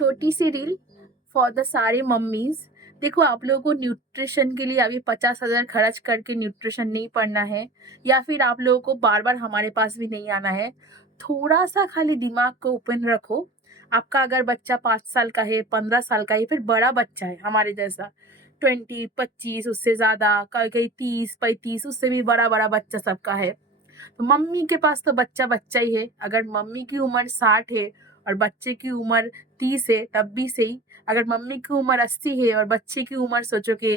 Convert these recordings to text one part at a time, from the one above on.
छोटी सी reel for the सारे mummies. देखो, आप लोगों को न्यूट्रिशन के लिए अभी 50,000 खर्च करके न्यूट्रिशन नहीं पढ़ना है, या फिर आप लोगों को बार बार हमारे पास भी नहीं आना है। थोड़ा सा खाली दिमाग को ओपन रखो। आपका अगर बच्चा 5 साल का है, 15 साल का है, फिर बड़ा बच्चा है हमारे जैसा, 20, 25, उससे ज्यादा, कहीं कहीं 30, 35, उससे भी बड़ा बड़ा बच्चा सबका है। तो मम्मी के पास तो बच्चा बच्चा ही है। अगर मम्मी की उम्र 60 है और बच्चे की उम्र 30 है, तब भी सही। अगर मम्मी की उम्र 80 है और बच्चे की उम्र सोचो कि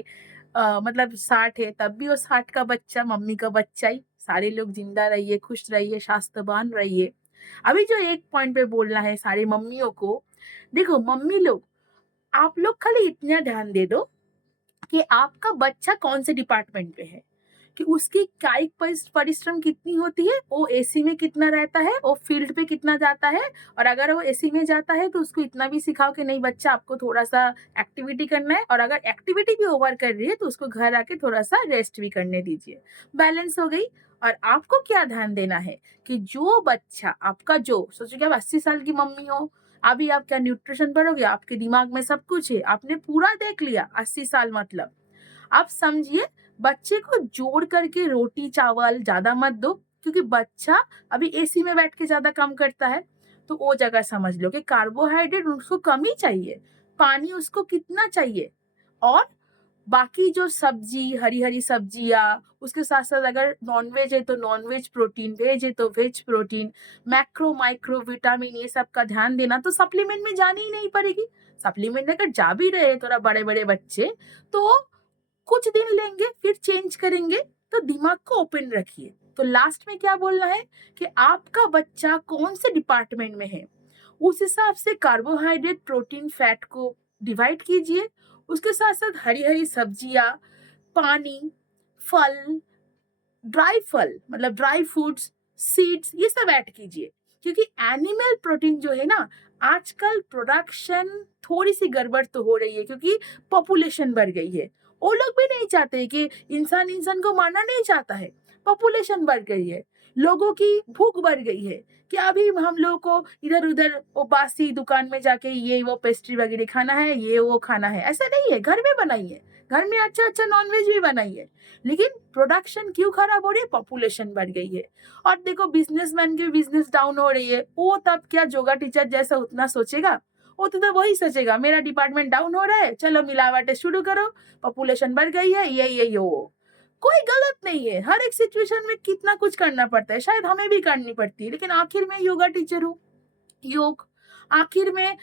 मतलब 60 है, तब भी वो 60 का बच्चा मम्मी का बच्चा ही। सारे लोग जिंदा रहिए, खुश रहिए, स्वास्थ्यवान रहिए। अभी जो एक पॉइंट पे बोलना है सारी मम्मियों को, देखो मम्मी लोग, आप लोग खाली इतना ध्यान दे दो कि आपका बच्चा कौन से डिपार्टमेंट पे है, कि उसकी कायिक परिश्रम कितनी होती है, वो एसी में कितना रहता है, वो फील्ड पे कितना जाता है। और अगर वो एसी में जाता है तो उसको इतना भी सिखाओ कि नहीं बच्चा, आपको थोड़ा सा एक्टिविटी करना है, और अगर एक्टिविटी भी ओवर कर रही है तो उसको घर आके थोड़ा सा रेस्ट भी करने दीजिए। बैलेंस हो गई। और आपको क्या ध्यान देना है कि जो बच्चा आपका, जो सोचो कि आप 80 साल की मम्मी हो, अभी आप क्या न्यूट्रिशन पढ़ोगे? आपके दिमाग में सब कुछ है, आपने पूरा देख लिया। 80 साल मतलब आप समझिए, बच्चे को जोड़ करके रोटी चावल ज्यादा मत दो, क्योंकि बच्चा अभी एसी में बैठ के ज्यादा काम करता है। तो वो जगह समझ लो कि कार्बोहाइड्रेट उसको कम ही चाहिए, पानी उसको कितना चाहिए। और बाकी जो सब्जी, हरी हरी सब्जियां, उसके साथ साथ अगर नॉनवेज है तो नॉनवेज प्रोटीन, वेज है तो veg protein, macro micro vitamin, ये सब का ध्यान देना। तो सप्लीमेंट में जानी ही नहीं पड़ेगी। सप्लीमेंट अगर जा भी रहे थोड़ा बड़े बड़े बच्चे, तो कुछ दिन लेंगे फिर चेंज करेंगे। तो दिमाग को ओपन रखिए। तो लास्ट में क्या बोलना है कि आपका बच्चा कौन से डिपार्टमेंट में है, उस हिसाब से कार्बोहाइड्रेट प्रोटीन फैट को डिवाइड कीजिए। उसके साथ साथ हरी हरी सब्जियां, पानी, फल, ड्राई फल मतलब ड्राई फूड्स, सीड्स, ये सब ऐड कीजिए। क्योंकि एनिमल प्रोटीन जो है ना, आजकल प्रोडक्शन थोड़ी सी गड़बड़ तो हो रही है, क्योंकि पॉपुलेशन बढ़ गई है। वो लोग भी नहीं चाहते कि इंसान इंसान को मारना नहीं चाहता है। पॉपुलेशन बढ़ गई है, लोगों की भूख बढ़ गई है, कि अभी हम लोगों को इधर उधर वो बासी दुकान में जाके ये वो पेस्ट्री वगैरह खाना है, ये वो खाना है। ऐसा नहीं है, घर में बनाइए, घर में अच्छा अच्छा नॉनवेज भी बनाइए। लेकिन प्रोडक्शन क्यों खराब हो रही है? पॉपुलेशन बढ़ गई है। और देखो, बिजनेसमैन की बिजनेस डाउन हो रही है, वो तब क्या योगा टीचर जैसा उतना सोचेगा? वो तो वही सोचेगा, मेरा डिपार्टमेंट डाउन हो रहा है, चलो मिलावटें शुरू करो, पॉपुलेशन बढ़ गई है, ये हो। कोई गलत नहीं है, हर एक सिचुएशन में कितना कुछ करना पड़ता है, शायद हमें भी करनी पड़ती है, लेकिन आखिर में योगा टीचर हूँ, योग, आखिर में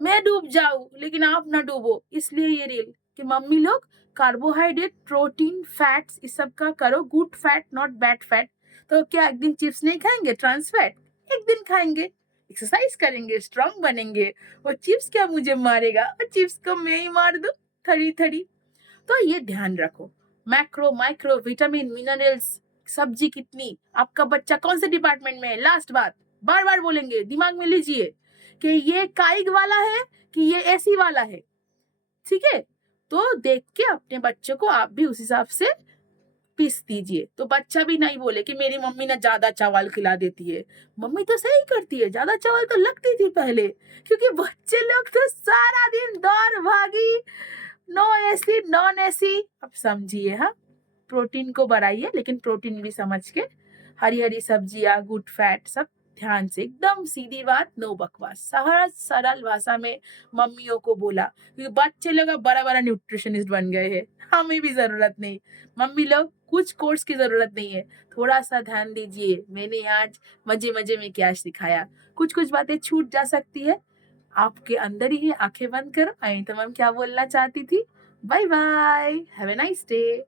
मैं डूब जाऊं लेकिन आप ना डूबो। इसलिए ये रील कि मम्मी लोग, कार्बोहाइड्रेट प्रोटीन फैट्स इस सब का करो, good fat not bad fat. तो क्या एक दिन चिप्स नहीं खाएंगे ट्रांस फैट? एक दिन खाएंगे, एक्सरसाइज करेंगे, स्ट्रांग बनेंगे। वो चिप्स क्या मुझे मारेगा? और चिप्स को मैं ही मार दूं थड़ी थड़ी। तो ये ध्यान रखो, मैक्रो माइक्रो विटामिन मिनरल्स, सब्जी कितनी, आपका बच्चा कौन से डिपार्टमेंट में है। लास्ट बात बार बार बोलेंगे, दिमाग में लीजिए कि ये काइग वाला है कि ये एसी वाला है। ठीक है, तो देख के अपने बच्चे को आप भी उस हिसाब से पीस दीजिए। तो बच्चा भी नहीं बोले कि मेरी मम्मी ना ज्यादा चावल खिला देती है। मम्मी तो सही करती है, ज्यादा चावल तो लगती थी पहले, क्योंकि बच्चे लोग तो सारा दिन दौड़ भागी, नो एसी नॉन एसी। अब समझिए, हाँ, प्रोटीन को बढ़ाइए, लेकिन प्रोटीन भी समझ के, हरी हरी सब्जियां, गुड फैट, सब ध्यान से, एकदम सीधी बात, नो बकवास, सहज सरल भाषा में मम्मियों को बोला। क्योंकि बच्चे लोग अब बड़ा बड़ा न्यूट्रिशनिस्ट बन गए हैं, हमें भी जरूरत नहीं। मम्मी लोग, कुछ कोर्स की जरूरत नहीं है, थोड़ा सा ध्यान दीजिए। मैंने आज मजे मजे में क्या सिखाया, कुछ कुछ बातें छूट जा सकती है, आपके अंदर ही है, आंखें बंद करो। आई तो मैम क्या बोलना चाहती थी। Bye bye, have a nice day.